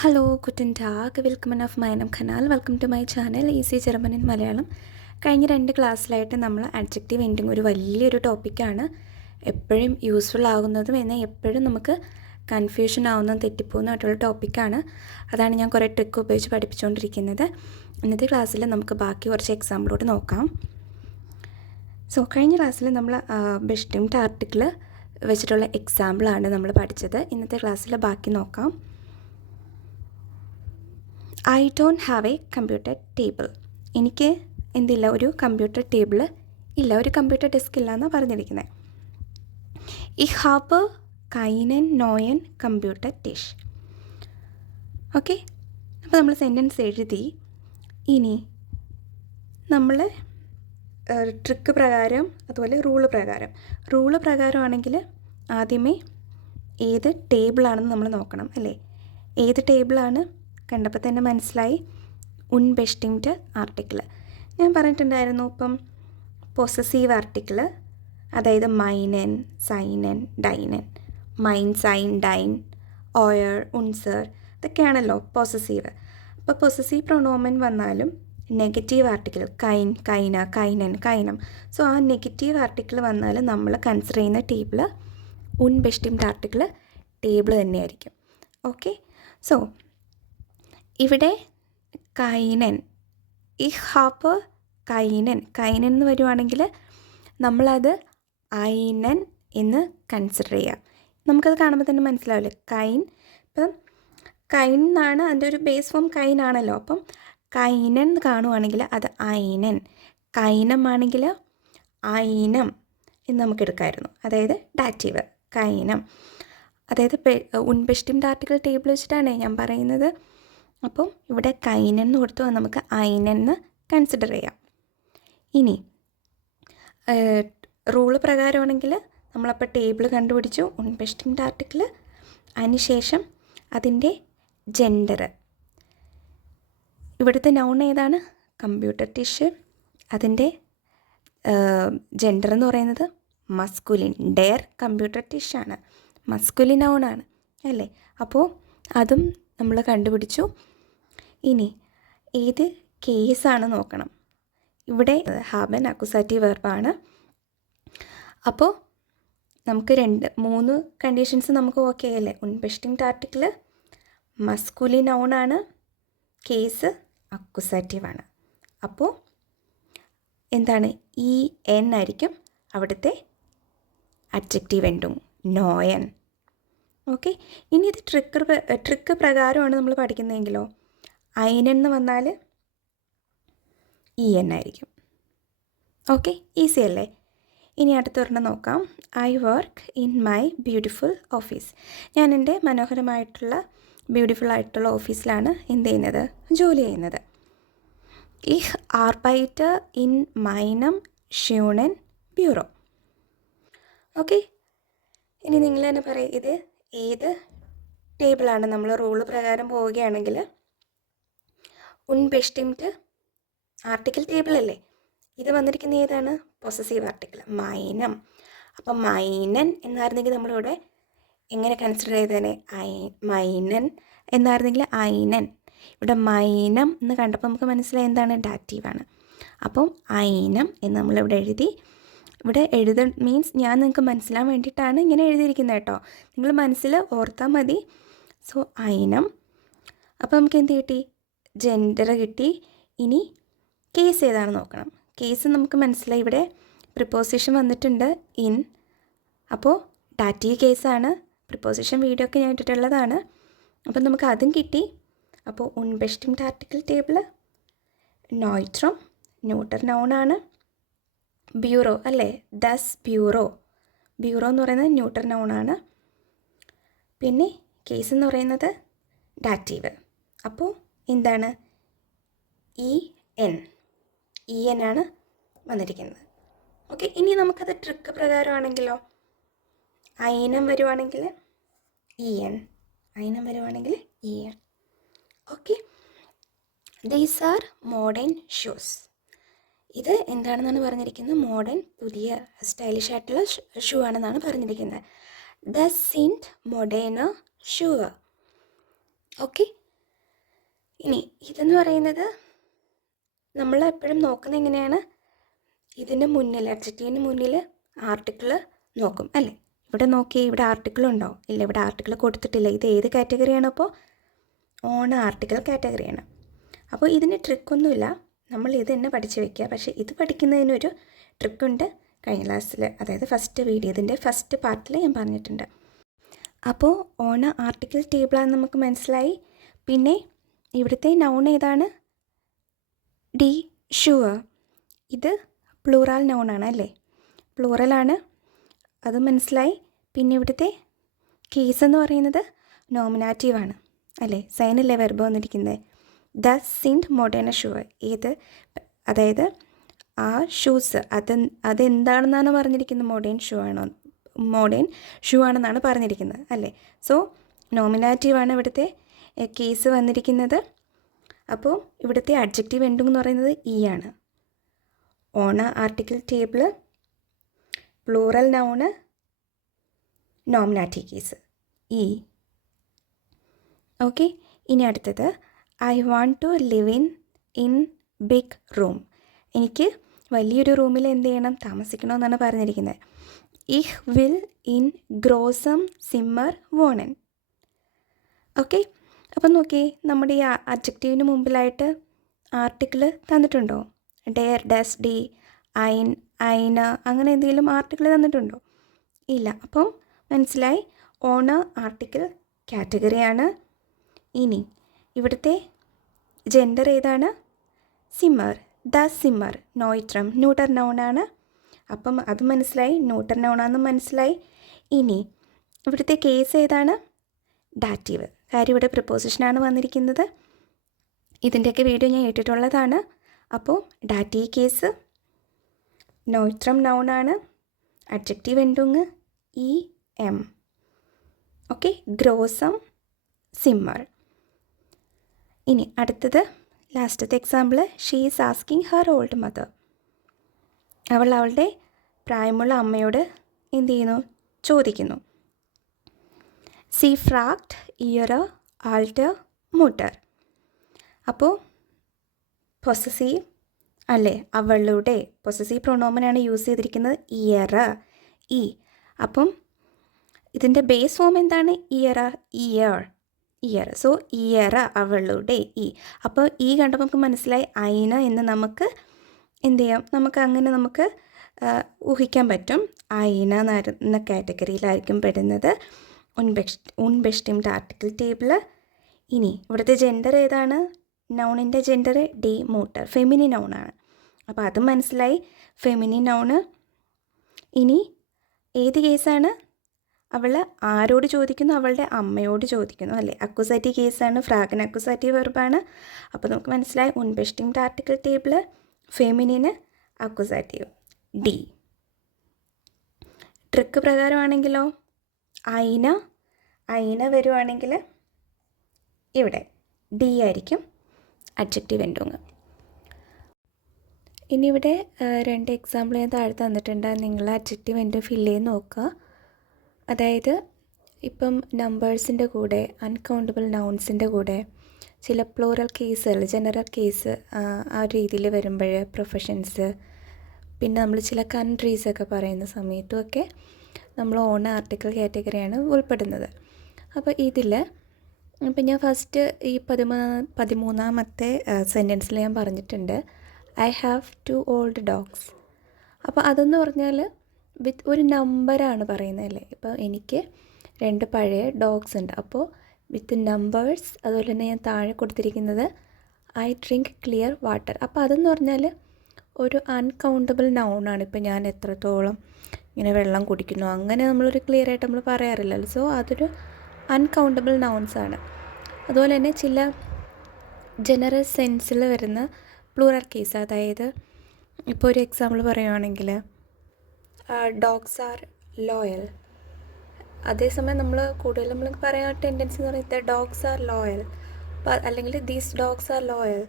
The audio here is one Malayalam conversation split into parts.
ഹലോ ഗുട്ടൻ ടാഗ് വെൽക്കം ഓഫ് മൈനം ഖനാൽ welcome to my channel easy German in Malayalam. കഴിഞ്ഞ 2 ക്ലാസ്സിലായിട്ട് നമ്മൾ അഡ്ജക്റ്റീവ് എൻഡിങ് ഒരു വലിയൊരു ടോപ്പിക്കാണ്. എപ്പോഴും യൂസ്ഫുൾ ആകുന്നതും എന്നാൽ എപ്പോഴും നമുക്ക് കൺഫ്യൂഷൻ ആവുന്നതും തെറ്റിപ്പോകുന്നതായിട്ടുള്ള ടോപ്പിക്കാണ്. അതാണ് ഞാൻ കുറേ ട്രിക്ക് ഉപയോഗിച്ച് പഠിപ്പിച്ചുകൊണ്ടിരിക്കുന്നത്. ഇന്നത്തെ ക്ലാസ്സിൽ നമുക്ക് ബാക്കി കുറച്ച് എക്സാമ്പിളോട് നോക്കാം. കഴിഞ്ഞ ക്ലാസ്സിൽ നമ്മൾ ബെസ്റ്റിംറ്റ് ആർട്ടിക്കിൾ വെച്ചിട്ടുള്ള എക്സാമ്പിളാണ് നമ്മൾ പഠിച്ചത്. ഇന്നത്തെ ക്ലാസ്സിൽ ബാക്കി നോക്കാം. I don't have A computer table. എനിക്ക് എന്തില്ല, ഒരു കമ്പ്യൂട്ടർ ടേബിൾ ഇല്ല, ഒരു കമ്പ്യൂട്ടർ ഡെസ്ക് ഇല്ല എന്നാണ് പറഞ്ഞിരിക്കുന്നത്. ഇഹ് ഹാവ് കൈനൻ നോയൻ കമ്പ്യൂട്ടർ ടിഷ്. ഓക്കെ, അപ്പോൾ നമ്മൾ സെൻറ്റൻസ് എഴുതി. ഇനി നമ്മൾ ട്രിക്ക് പ്രകാരം അതുപോലെ റൂള് പ്രകാരമാണെങ്കിൽ ആദ്യമേ ഏത് ടേബിളാണെന്ന് നമ്മൾ നോക്കണം അല്ലേ. ഏത് ടേബിളാണ് കണ്ടപ്പോൾ തന്നെ മനസ്സിലായി, ഉൺബെസ്റ്റിംറ്റ് ആർട്ടിക്കിൾ. ഞാൻ പറഞ്ഞിട്ടുണ്ടായിരുന്നു ഇപ്പം പൊസസീവ് ആർട്ടിക്കിൾ, അതായത് മൈനൻ, സൈനൻ, ഡൈനൻ. മൈൻ, സൈൻ, ഡൈൻ, ഓയർ, ഉൺസർ ഇതൊക്കെയാണല്ലോ പൊസസീവ്. അപ്പോൾ പൊസസീവ് പ്രൊണോമൻ വന്നാലും നെഗറ്റീവ് ആർട്ടിക്കിൾ കൈൻ, കൈന, കൈനൻ, കൈനം. ആ നെഗറ്റീവ് ആർട്ടിക്കിൾ വന്നാൽ നമ്മൾ കൺസിഡർ ചെയ്യുന്ന ടേബിൾ ഉൺബെസ്റ്റിംറ്റ് ആർട്ടിക്കിൾ ടേബിൾ തന്നെയായിരിക്കും. ഓക്കെ, ഇവിടെ കൈനൻ, ഇഹ് ഹാവ് കൈനൻ എന്ന് വരുവാണെങ്കിൽ നമ്മളത് ഐനൻ എന്ന് കൺസിഡർ ചെയ്യുക. നമുക്കത് കാണുമ്പോൾ തന്നെ മനസ്സിലാവില്ലേ, കൈൻ. ഇപ്പം കൈൻ എന്നാണ് അതിൻ്റെ ഒരു ബേസ് ഫോം, കൈൻ ആണല്ലോ. അപ്പം കൈനൻ കാണുവാണെങ്കിൽ അത് ഐനൻ, കൈനമാണെങ്കിൽ ഐനം എന്ന് നമുക്ക് എടുക്കാമായിരുന്നു. അതായത് ഡാറ്റീവ് കൈനം, അതായത് ഉൺബെസ്റ്റിംറ്റ് ആർട്ടിക്കിൾ ടേബിൾ വെച്ചിട്ടാണ് ഞാൻ പറയുന്നത്. അപ്പം ഇവിടെ കൈനൻ എന്ന് കൊടുത്തു, നമുക്ക് ഐനൻ എന്ന് കൺസിഡർ ചെയ്യാം. ഇനി റൂള് പ്രകാരമാണെങ്കിൽ നമ്മളപ്പോൾ ടേബിൾ കണ്ടുപിടിച്ചു, ഉൺബെസ്റ്റിംറ്റ് ആർട്ടിക്കിൾ. അതിനുശേഷം അതിൻ്റെ ജെൻഡർ, ഇവിടുത്തെ നൗൺ ഏതാണ്, കമ്പ്യൂട്ടർ ടിഷ്. അതിൻ്റെ ജെൻഡർ എന്ന് പറയുന്നത് മസ്കുലിൻ, ഡെയർ കമ്പ്യൂട്ടർ ടിഷാണ്, മസ്കുലിൻ നൗണാണ് അല്ലേ. അപ്പോൾ അതും നമ്മൾ കണ്ടുപിടിച്ചു. ഇനി ഏത് കേസാണ് നോക്കണം. ഇവിടെ ഹാബൻ അക്യൂസാറ്റീവ് വെർബാണ്. അപ്പോൾ നമുക്ക് 3 കണ്ടീഷൻസ് നമുക്ക് ഓക്കെ അല്ലേ. ഉൺബെസ്റ്റിംറ്റ് ആർട്ടിക്കിൾ മസ്കുലിൻ നൗണാണ്, കേസ് അക്യൂസാറ്റീവാണ്. അപ്പോൾ എന്താണ്, ഇ എൻ ആയിരിക്കും അവിടുത്തെ അഡ്ജക്റ്റീവ് എൻഡും, നോയൻ. ഓക്കെ, ഇനി ഇത് ട്രിക്ക് പ്രകാരമാണ് നമ്മൾ പഠിക്കുന്നതെങ്കിലോ ഐനൻ എന്ന് വന്നാൽ ഇ എൻ ആയിരിക്കും. ഓക്കെ, ഈസി അല്ലേ. ഇനി അടുത്തൊരെണ്ണം നോക്കാം. I work in my beautiful office. ഞാൻ എൻ്റെ മനോഹരമായിട്ടുള്ള ബ്യൂട്ടിഫുൾ ആയിട്ടുള്ള ഓഫീസിലാണ് എന്ത് ചെയ്യുന്നത്, ജോലി ചെയ്യുന്നത്. ഇഹ് ആർബൈറ്റ് ഇൻ മൈനം ഷ്യൂണൻ ബ്യൂറോ. ഓക്കെ, ഇനി നിങ്ങൾ തന്നെ പറയും, ഇത് ഏത് ടേബിളാണ്. നമ്മൾ റൂള് പ്രകാരം പോവുകയാണെങ്കിൽ ഉൺബെസ്റ്റിംറ്റ് ആർട്ടിക്കിൾ ടേബിൾ അല്ലേ. ഇത് വന്നിരിക്കുന്ന ഏതാണ്, പൊസസീവ് ആർട്ടിക്കിൾ മൈനം. അപ്പം മൈനൻ എന്നായിരുന്നെങ്കിൽ നമ്മളിവിടെ എങ്ങനെ കൺസിഡർ ചെയ്തേനെ, മൈനൻ എന്നായിരുന്നെങ്കിൽ ഐനൻ. ഇവിടെ മൈനം എന്ന് കണ്ടപ്പോൾ നമുക്ക് മനസ്സിലായി എന്താണ്, ഡാറ്റീവാണ്. അപ്പം ഐനം എന്ന് നമ്മളിവിടെ എഴുതി. ഇവിടെ മീൻസ് ഞാൻ നിങ്ങൾക്ക് മനസ്സിലാൻ വേണ്ടിയിട്ടാണ് ഇങ്ങനെ എഴുതിയിരിക്കുന്നത് കേട്ടോ. നിങ്ങൾ മനസ്സിൽ ഓർത്താൽ മതി. ഐനം. അപ്പോൾ നമുക്ക് എന്ത് കിട്ടി, ജെൻഡർ കിട്ടി. ഇനി കേസ് ഏതാണ് നോക്കണം. കേസ് നമുക്ക് മനസ്സിലായി, ഇവിടെ പ്രിപ്പോസിഷൻ വന്നിട്ടുണ്ട് ഇൻ. അപ്പോൾ ഡാറ്റീവ് കേസാണ്. പ്രിപ്പോസിഷൻ വീഡിയോ ഒക്കെ ഞാൻ ഇട്ടിട്ടുള്ളതാണ്. അപ്പം നമുക്ക് അതും കിട്ടി. അപ്പോൾ ഉൺബെസ്റ്റിംറ്റ് ആർട്ടിക്കിൾ ടേബിൾ നോയിട്രം, ന്യൂട്ടർ നൗണാണ്. ബ്യൂറോ അല്ലേ, ദസ് ബ്യൂറോ എന്ന് പറയുന്നത് ന്യൂട്ടർ നൗണാണ്. പിന്നെ കേസ് എന്ന് പറയുന്നത് ഡാറ്റീവ്. അപ്പോൾ എന്താണ്, ഇ എൻ ആണ് വന്നിരിക്കുന്നത്. ഓക്കെ, ഇനി നമുക്കത് ട്രിക്ക് പ്രകാരമാണെങ്കിലോ ഐനം വരുവാണെങ്കിൽ E N, okay. These are modern shoes. ഇത് എന്താണെന്നാണ് പറഞ്ഞിരിക്കുന്നത്, മോഡേൺ പുതിയ സ്റ്റൈലിഷ് ആയിട്ടുള്ള ഷൂ ആണെന്നാണ് പറഞ്ഞിരിക്കുന്നത്. ദ സിൻറ്റ് മൊഡേന ഷൂ. ഓക്കെ, ഇനി ഇതെന്ന് പറയുന്നത് നമ്മൾ എപ്പോഴും നോക്കുന്നത് എങ്ങനെയാണ്, ഇതിന് മുന്നിൽ അഡ്ജക്റ്റീവിന് മുന്നിൽ ആർട്ടിക്കിൾ നോക്കും അല്ലേ. ഇവിടെ നോക്കി, ഇവിടെ ആർട്ടിക്കിൾ ഉണ്ടോ? ഇല്ല, ഇവിടെ ആർട്ടിക്കിൾ കൊടുത്തിട്ടില്ല. ഇത് ഏത് കാറ്റഗറിയാണ്? അപ്പോൾ ഓൺ ആർട്ടിക്കിൾ കാറ്റഗറിയാണ്. അപ്പോൾ ഇതിന് ട്രിക്കൊന്നുമില്ല, നമ്മൾ ഇത് തന്നെ പഠിച്ചു വയ്ക്കുക. പക്ഷേ ഇത് പഠിക്കുന്നതിനൊരു ട്രിക്കുണ്ട്. കഴിഞ്ഞ ക്ലാസ്സിൽ, അതായത് ഫസ്റ്റ് വീഡിയോ, ഇതിൻ്റെ ഫസ്റ്റ് പാർട്ടിൽ ഞാൻ പറഞ്ഞിട്ടുണ്ട്. അപ്പോൾ ഓൺ ആർട്ടിക്കിൾ ടേബിളാണെന്ന് നമുക്ക് മനസ്സിലായി. പിന്നെ ഇവിടുത്തെ നൗൺ ഏതാണ്? D, sure. ഇത് പ്ലൂറൽ നൗണാണ് അല്ലേ, പ്ലൂറലാണ്, അത് മനസ്സിലായി. പിന്നെ ഇവിടുത്തെ കേസ് എന്ന് പറയുന്നത് നോമിനാറ്റീവാണ് അല്ലേ, സൈനല്ലേ വെർബ് വന്നിരിക്കുന്നത്. The sinned modern sure. ഏത്, അതായത് ആ ഷൂസ് അതെന്താണെന്നാണ് പറഞ്ഞിരിക്കുന്നത്? മോഡേൺ ഷൂ ആണെന്നാണ് പറഞ്ഞിരിക്കുന്നത് അല്ലേ. സോ നോമിനാറ്റീവാണ് ഇവിടുത്തെ കേസ് വന്നിരിക്കുന്നത്. അപ്പോൾ ഇവിടുത്തെ അഡ്ജക്റ്റീവ് എൻഡിങ് എന്ന് പറയുന്നത് ഇ ആണ്. ഓൺ article table, plural noun, nominative case E. Okay. ഇനി അടുത്തത് I want to live in big room. എനിക്ക് വലിയൊരു റൂമിൽ എന്ത് ചെയ്യണം? താമസിക്കണമെന്നാണ് പറഞ്ഞിരിക്കുന്നത്. ഇഹ് വിൽ ഇൻ ഗ്രോസം സിമ്മർ വോണൻ. ഓക്കെ. അപ്പം നോക്കി, നമ്മുടെ ഈ അഡ്ജക്റ്റീവിന് മുമ്പിലായിട്ട് ആർട്ടിക്കിൾ തന്നിട്ടുണ്ടോ? ഡെയർ, ഡസ്, ഡി, ഐൻ, ഐന, അങ്ങനെ എന്തെങ്കിലും ആർട്ടിക്കിൾ തന്നിട്ടുണ്ടോ? ഇല്ല. അപ്പം മനസ്സിലായി, ഓൺ ആർട്ടിക്കിൾ കാറ്റഗറിയാണ്. ഇനി ഇവിടുത്തെ ജെൻഡർ ഏതാണ്? സിമ്മർ, ദ സിമ്മർ. നോയിട്രം, ന്യൂട്ടർ നൗണാണ്. അപ്പം അത് മനസ്സിലായി, ന്യൂട്ടർ നൗണാണെന്ന് മനസ്സിലായി. ഇനി ഇവിടുത്തെ കേസ് ഏതാണ്? ഡാറ്റീവ്. കാര്യം ഇവിടെ പ്രിപ്പോസിഷനാണ് വന്നിരിക്കുന്നത്. ഇതിൻ്റെയൊക്കെ വീഡിയോ ഞാൻ ഇട്ടിട്ടുള്ളതാണ്. അപ്പോൾ ഡാറ്റീവ് കേസ്, നോയിട്രം നൗണാണ്, അഡ്ജക്റ്റീവ് എൻഡിങ് ഇ, എം. ഓക്കെ. ഗ്രോസം, സിമ്മർ. ഇനി അടുത്തത് ലാസ്റ്റത്തെ example. She is asking her old mother. അവൾ അവളുടെ പ്രായമുള്ള അമ്മയോട് എന്ത് ചെയ്യുന്നു? ചോദിക്കുന്നു. സി ഫ്രാക്ട് ഇയർ ആൾട്ടർ മുട്ടർ. അപ്പോൾ പൊസസീവ് അല്ലേ, അവളുടെ പൊസസീവ് പ്രൊണോമനാണ് യൂസ് ചെയ്തിരിക്കുന്നത്, ഇയർ, ഇ. അപ്പം ഇതിൻ്റെ ബേസ് ഫോം എന്താണ്? ഇയർ. സോ ഇയർ, അവളുടെ, ഇ. അപ്പോൾ ഈ കണ്ടപ്പോൾ നമുക്ക് മനസ്സിലായി ഐന എന്ന് നമുക്ക് എന്ത് ചെയ്യാം? നമുക്ക് ഊഹിക്കാൻ പറ്റും. ഐന എന്ന കാറ്റഗറിയിലായിരിക്കും പെടുന്നത്, unbestimmte ആർട്ടിക്കിൾ ടേബിൾ. ഇനി ഇവിടുത്തെ ജെൻഡർ ഏതാണ്? നൗണിൻ്റെ ജെൻഡർ ഡി, മൂട്ടർ, ഫെമിനിൻ നൗണാണ്. അപ്പോൾ അത് മനസ്സിലായി, ഫെമിനിൻ നൗണ്. ഇനി ഏത് കേസാണ്? അവൾ ആരോട് ചോദിക്കുന്നു? അവളുടെ അമ്മയോട് ചോദിക്കുന്നു അല്ലേ. അക്യൂസാറ്റീവ് കേസാണ്, ഫ്രാഗൻ അക്യൂസാറ്റീവ് വെർബാണ്. അപ്പോൾ നമുക്ക് മനസ്സിലായി, unbestimmte ആർട്ടിക്കിൾ ടേബിൾ, ഫെമിനിന്, അക്യൂസാറ്റീവ്, ഡി. ട്രിക്ക് പ്രകാരമാണെങ്കിലോ ഐന വരുവാണെങ്കിൽ ഇവിടെ ഡി ആയിരിക്കും അഡ്ജക്റ്റീവ് എൻഡിങ്. ഇനി ഇവിടെ രണ്ട് എക്സാമ്പിൾ ഞാൻ താഴെ തന്നിട്ടുണ്ട്. നിങ്ങൾ അഡ്ജക്റ്റീവ് എൻഡിങ് ഫില്ല് ചെയ്ത് നോക്കുക. അതായത് ഇപ്പം നമ്പേഴ്സിൻ്റെ കൂടെ, അൺകൗണ്ടബിൾ നൗൺസിൻ്റെ കൂടെ ചില പ്ലൂറൽ കേസുകൾ, ജനറൽ കേസ് ആ രീതിയിൽ വരുമ്പോൾ, പ്രൊഫഷൻസ്, പിന്നെ നമ്മൾ ചില കൺട്രീസൊക്കെ പറയുന്ന സമയത്തുമൊക്കെ നമ്മൾ ഓൺ ആർട്ടിക്കിൾ കാറ്റഗറിയാണ് ഉൾപ്പെടുന്നത്. അപ്പോൾ ഇതിൽ ഇപ്പം ഞാൻ ഫസ്റ്റ് ഈ 13ാമത്തെ സെൻറ്റൻസിൽ ഞാൻ പറഞ്ഞിട്ടുണ്ട്, ഐ ഹാവ് 2 ഓൾഡ് ഡോഗ്സ്. അപ്പോൾ അതെന്ന് പറഞ്ഞാൽ വിത്ത് ഒരു നമ്പറാണ് പറയുന്നത് അല്ലേ. ഇപ്പോൾ എനിക്ക് 2 പഴയ ഡോഗ്സ് ഉണ്ട്. അപ്പോൾ വിത്ത് നമ്പേഴ്സ്. അതുപോലെ തന്നെ ഞാൻ താഴെ കൊടുത്തിരിക്കുന്നത് ഐ ഡ്രിങ്ക് ക്ലിയർ വാട്ടർ. അപ്പോൾ അതെന്ന് പറഞ്ഞാൽ ഒരു അൺകൗണ്ടബിൾ നൗണാണ്. ഇപ്പോൾ ഞാൻ എത്രത്തോളം ഇങ്ങനെ വെള്ളം കുടിക്കുന്നു, അങ്ങനെ നമ്മളൊരു ക്ലിയർ ആയിട്ട് നമ്മൾ പറയാറില്ലല്ലോ. സോ അതൊരു അൺകൗണ്ടബിൾ നൗൺസാണ്. അതുപോലെ തന്നെ ചില ജനറൽ സെൻസിൽ വരുന്ന പ്ലൂറൽ കേസ്, അതായത് ഇപ്പോൾ ഒരു എക്സാമ്പിൾ പറയുകയാണെങ്കിൽ ഡോഗ്സ് ആർ ലോയൽ. അതേസമയം നമ്മൾ പറയാൻ ടെൻഡൻസി എന്ന് പറയുന്നത് ഡോഗ്സ് ആർ ലോയൽ, അല്ലെങ്കിൽ ദീസ് ഡോഗ്സ് ആർ ലോയൽ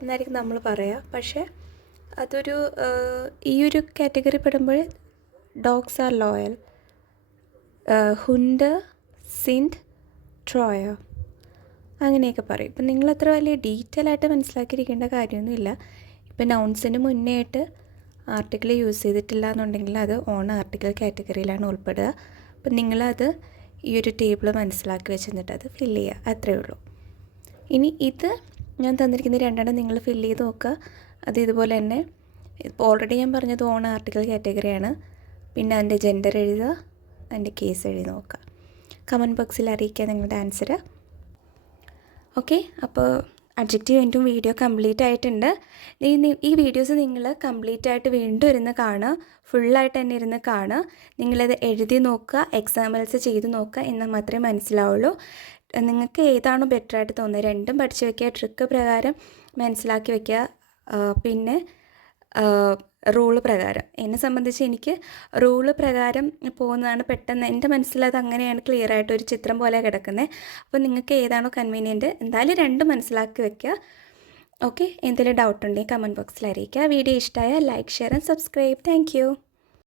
എന്നായിരിക്കും നമ്മൾ പറയുക. പക്ഷേ അതൊരു ഈ ഒരു കാറ്റഗറി പെടുമ്പോൾ ഡോഗ്സ് ആർ ലോയൽ, ഹുണ്ട്, സിൻഡ്, ട്രോയ. അങ്ങനെയൊക്കെ പറയും. ഇപ്പം നിങ്ങളത്ര വലിയ ഡീറ്റെയിൽ ആയിട്ട് മനസ്സിലാക്കിയിരിക്കേണ്ട കാര്യമൊന്നുമില്ല. ഇപ്പം നൗൺസിന് മുന്നേ ആയിട്ട് ആർട്ടിക്കിൾ യൂസ് ചെയ്തിട്ടില്ല എന്നുണ്ടെങ്കിൽ അത് ഓൺ ആർട്ടിക്കിൾ കാറ്റഗറിയിലാണ് ഉൾപ്പെടുക. അപ്പം നിങ്ങളത് ഈ ഒരു ടേബിൾ മനസ്സിലാക്കി വെച്ചിട്ട് അത് ഫില്ല് ചെയ്യുക, അത്രയേ ഉള്ളൂ. ഇനി ഇത് ഞാൻ തന്നിരിക്കുന്ന രണ്ടെണ്ണം നിങ്ങൾ ഫില്ല് ചെയ്ത് നോക്കുക. അത് ഇതുപോലെ തന്നെ ഇപ്പോൾ ഓൾറെഡി ഞാൻ പറഞ്ഞത് ഓൺ ആർട്ടിക്കിൾ കാറ്റഗറിയാണ്. പിന്നെ അതിൻ്റെ ജെൻഡർ എഴുതുക, അതിൻ്റെ കേസ് എഴുതി നോക്കുക. കമൻറ്റ് ബോക്സിൽ അറിയിക്കുക നിങ്ങളുടെ ആൻസർ. ഓക്കെ, അപ്പോൾ അഡ്ജക്റ്റീവ് എൻറ്റും വീഡിയോ കംപ്ലീറ്റ് ആയിട്ടുണ്ട്. ഈ വീഡിയോസ് നിങ്ങൾ കംപ്ലീറ്റ് ആയിട്ട് വീണ്ടും ഇരുന്ന് കാണുക, ഫുള്ളായിട്ട് തന്നെ ഇരുന്ന് കാണുക. നിങ്ങളത് എഴുതി നോക്കുക, എക്സാമ്പിൾസ് ചെയ്ത് നോക്കുക, എന്നാൽ മാത്രമേ മനസ്സിലാവുള്ളൂ. നിങ്ങൾക്ക് ഏതാണോ ബെറ്റർ ആയിട്ട് തോന്നുന്നത് രണ്ടും പഠിച്ച് വയ്ക്കുക, ട്രിക്ക് പ്രകാരം മനസ്സിലാക്കി വയ്ക്കുക. പിന്നെ റൂള് പ്രകാരം എന്നെ സംബന്ധിച്ച് എനിക്ക് റൂള് പ്രകാരം പോകുന്നതാണ് പെട്ടെന്ന് എൻ്റെ മനസ്സിലത് അങ്ങനെയാണ് ക്ലിയർ ആയിട്ട് ഒരു ചിത്രം പോലെ കിടക്കുന്നത്. അപ്പോൾ നിങ്ങൾക്ക് ഏതാണോ കൺവീനിയൻറ്റ് എന്തായാലും രണ്ടും മനസ്സിലാക്കി വെക്കുക. ഓക്കെ, എന്തെങ്കിലും ഡൗട്ട് ഉണ്ടെങ്കിൽ കമൻറ്റ് ബോക്സിൽ അറിയിക്കുക. വീഡിയോ ഇഷ്ടമായാൽ like, share and subscribe. Thank